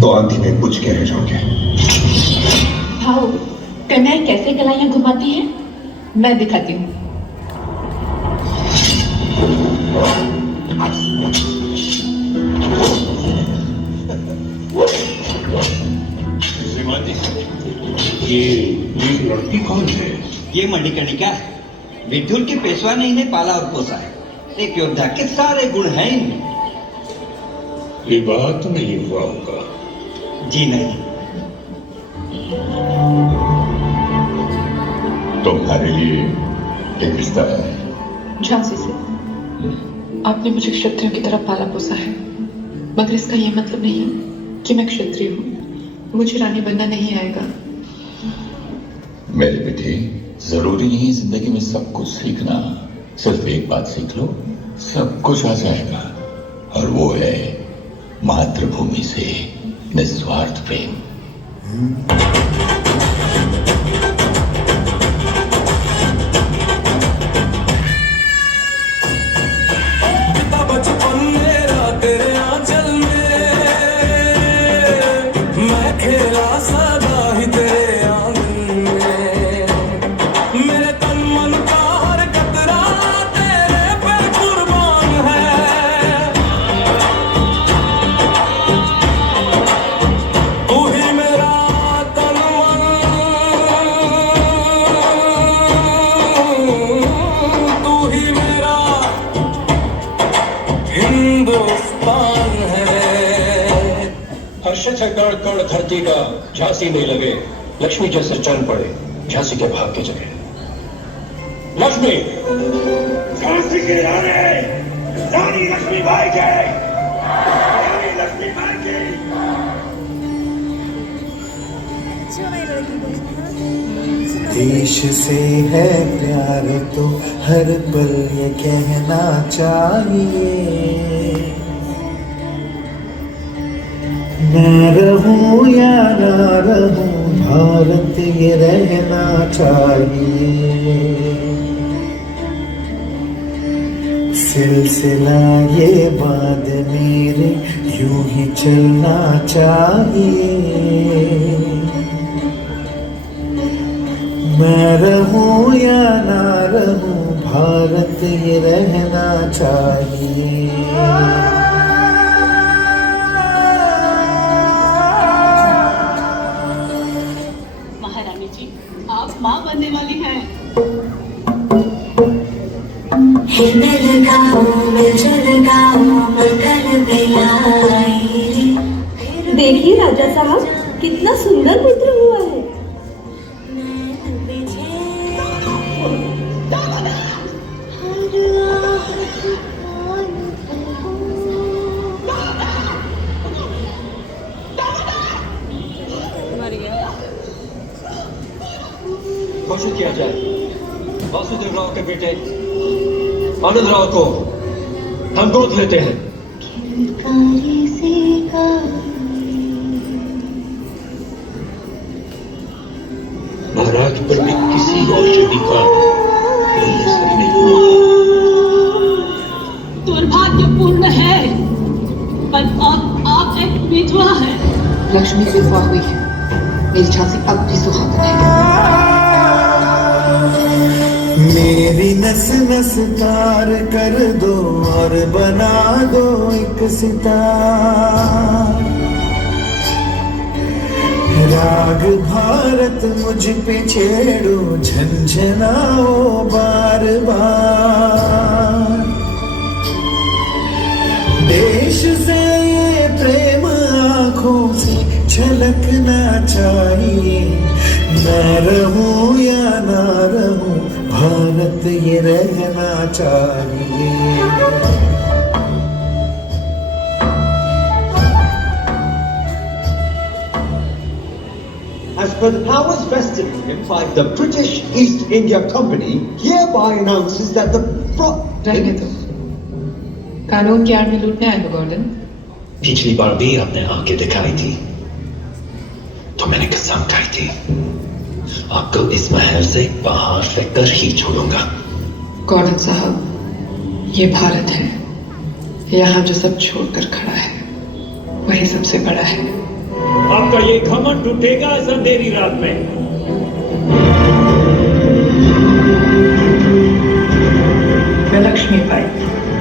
तो आंधी में बुझ के रह जाओगे। भाव कन्याएं कैसे कलाइयां घुमाती हैं, मैं दिखाती हूँ। श्रीमान जी, ये लड़की कौन है? ये मणिकर्णिका विदुर के पेशवा ने इन्हें पाला और पोसा है। एक योद्धा के सारे गुण हैं इनमें। ये बात नहीं हुआ होगा। जी नहीं। तुम्हारे लिए एक रिश्ता है। झांसी से आपने मुझे क्षत्रियों की तरह पाला पोसा है, मगर इसका यह मतलब नहीं कि मैं क्षत्रिय हूँ। मुझे रानी बनना नहीं आएगा। मेरी बेटी, जरूरी नहीं है जिंदगी में सब कुछ सीखना। सिर्फ एक बात सीख लो, सब कुछ आ जाएगा। और वो है मातृभूमि से निस्वार्थ प्रेम। हर्षित है कण कण धरती का, झांसी नहीं लगे। लक्ष्मी जैसे चरण पड़े झांसी के भाग के जगह। लक्ष्मी, झांसी की रानी, रानी लक्ष्मी बाई के, रानी लक्ष्मी बाई की। देश से है प्यार तो हर पल ये कहना चाहिए, मैं रहूं या ना रहूं भारत ये रहना चाहिए। सिलसिला ये बात मेरे यूं ही चलना चाहिए, मैं रहूं या ना रहूं भारत ये रहना चाहिए। महारानी जी, आप माँ बनने वाली हैं। देखिए राजा साहब, कितना सुंदर मित्र हुआ है। घोषित किया जाए वासुदेव राव के बेटे आनंद राव को हम गोद लेते हैं। महाराज पर भी किसी औषधि का कोई असर नहीं हुआ। दुर्भाग्यपूर्ण है, पर अब आप एक विधवा है। लक्ष्मी विधवा हुई है, मेरी झांसी अब भी सुहागन है। मेरी नस नस तार कर दो और बना दो एक सितार। राग भारत मुझ पे छेड़ो, झंझनाओ बार बार। देश से ये प्रेम आँखों से झलकना चाहिए, मैं रहूं या ना रहूं भारत ये रहना चाहिए। As per the powers vested in him by the British East India Company, hereby announces that the रहने दो, कानून की आड़ में लूटने आए हो गॉर्डन। पिछली बार भी आपने आंखें दिखाई थी तो मैंने कसम खाई थी आपको इस महल से बाहर फेंककर ही छोड़ूंगा। गॉर्डन साहब, ये भारत है, यहाँ जो सब छोड़कर खड़ा है वही सबसे बड़ा है। आपका ये घमंड टूटेगा इस अंधेरी रात में। मैं लक्ष्मीबाई,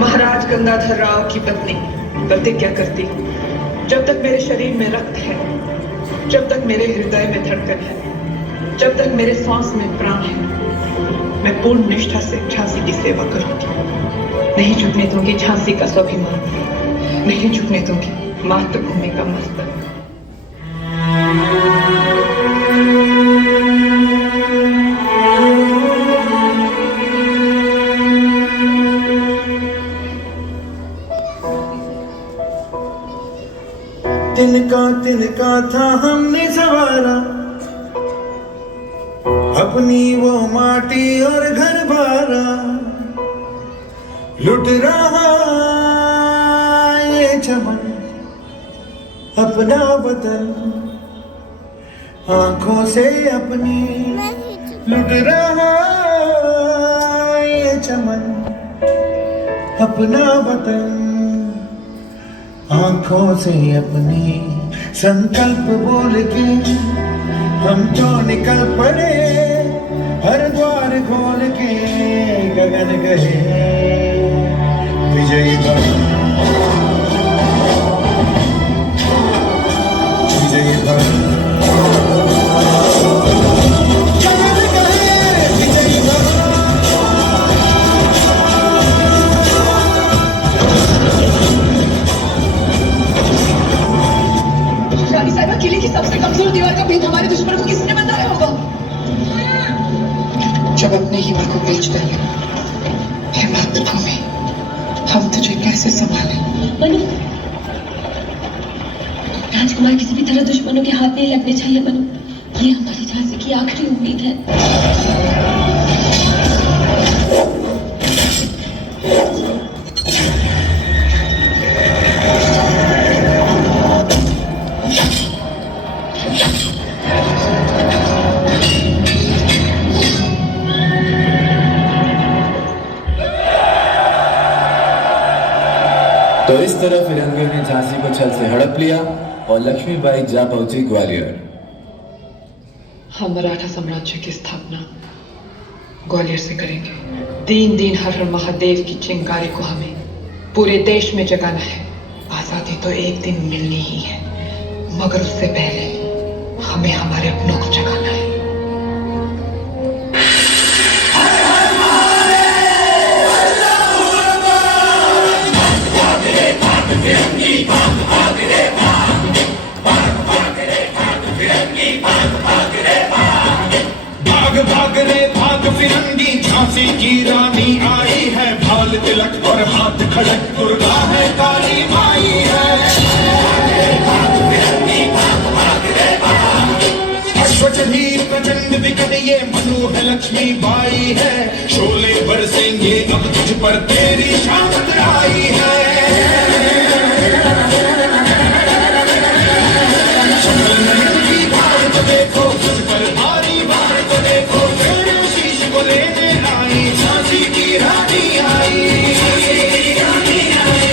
महाराज गंगाधर राव की पत्नी, प्रतिज्ञा करती हूँ, जब तक मेरे शरीर में रक्त है, जब तक मेरे हृदय में धड़कन है, जब तक मेरे सांस में प्राण है, मैं पूर्ण निष्ठा से झांसी की सेवा करूंगी। नहीं झुकने दूंगी झांसी का स्वाभिमान, नहीं झुकने दूंगी मातृभूमि का मस्तक। तिनका था हमने सवारा, अपनी वो माटी और घर बारा, लुट रहा ये चमन अपना वतन, आंखों से अपनी लुट रहा ये चमन अपना वतन, आंखों से अपनी संकल्प बोल के हम तो निकल पड़े, हर द्वार खोल के गगन गए विजयी भव, विजयी भव, गगन गए विजयी भव। रानी साहिबा, किले की सबसे कमजोर दीवार का भेद हमारे दुश्मन को किसने बताया होगा? जब अपने ही मां को बेच डाले, हे मातृभूमि, हम तुझे कैसे संभालें? मनु, राजकुमार किसी भी तरह दुश्मनों के हाथ नहीं लगने चाहिए मनु। ये हमारी झांसी की आखिरी उम्मीद है। तो इस तरह फिरंगियों ने झांसी को छल से हड़प लिया और लक्ष्मीबाई जा पहुंची ग्वालियर। हम मराठा साम्राज्य की स्थापना ग्वालियर से करेंगे। 3 दिन हर हर महादेव की चिंगारी को हमें पूरे देश में जगाना है। आजादी तो एक दिन मिलनी ही है, मगर उससे पहले हमें हमारे अपनों को जगाना है। फिरंगी झांसी की रानी आई है, भाल तिलक और हाथ खड़क, दुर्गा है काली माई है। अश्वचंडी प्रचंड विकट ये मनु है, लक्ष्मी बाई है। शोले बरसेंगे अब तुझ पर, तेरी शामत आई है। देखो तुझ पर भारी बार को देखो, तेरे शीश को लेने आई झांसी की रानी आई, झांसी की रानी आई।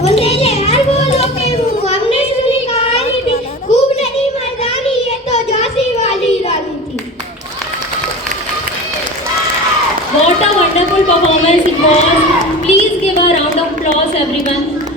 बुंदेले हर बोलो के मुंह हमने सुनी कहानी थी खूब नदी मर्दानी ये तो झांसी वाली रानी थी. What a wonderful performance it was. Please give a round of applause everyone.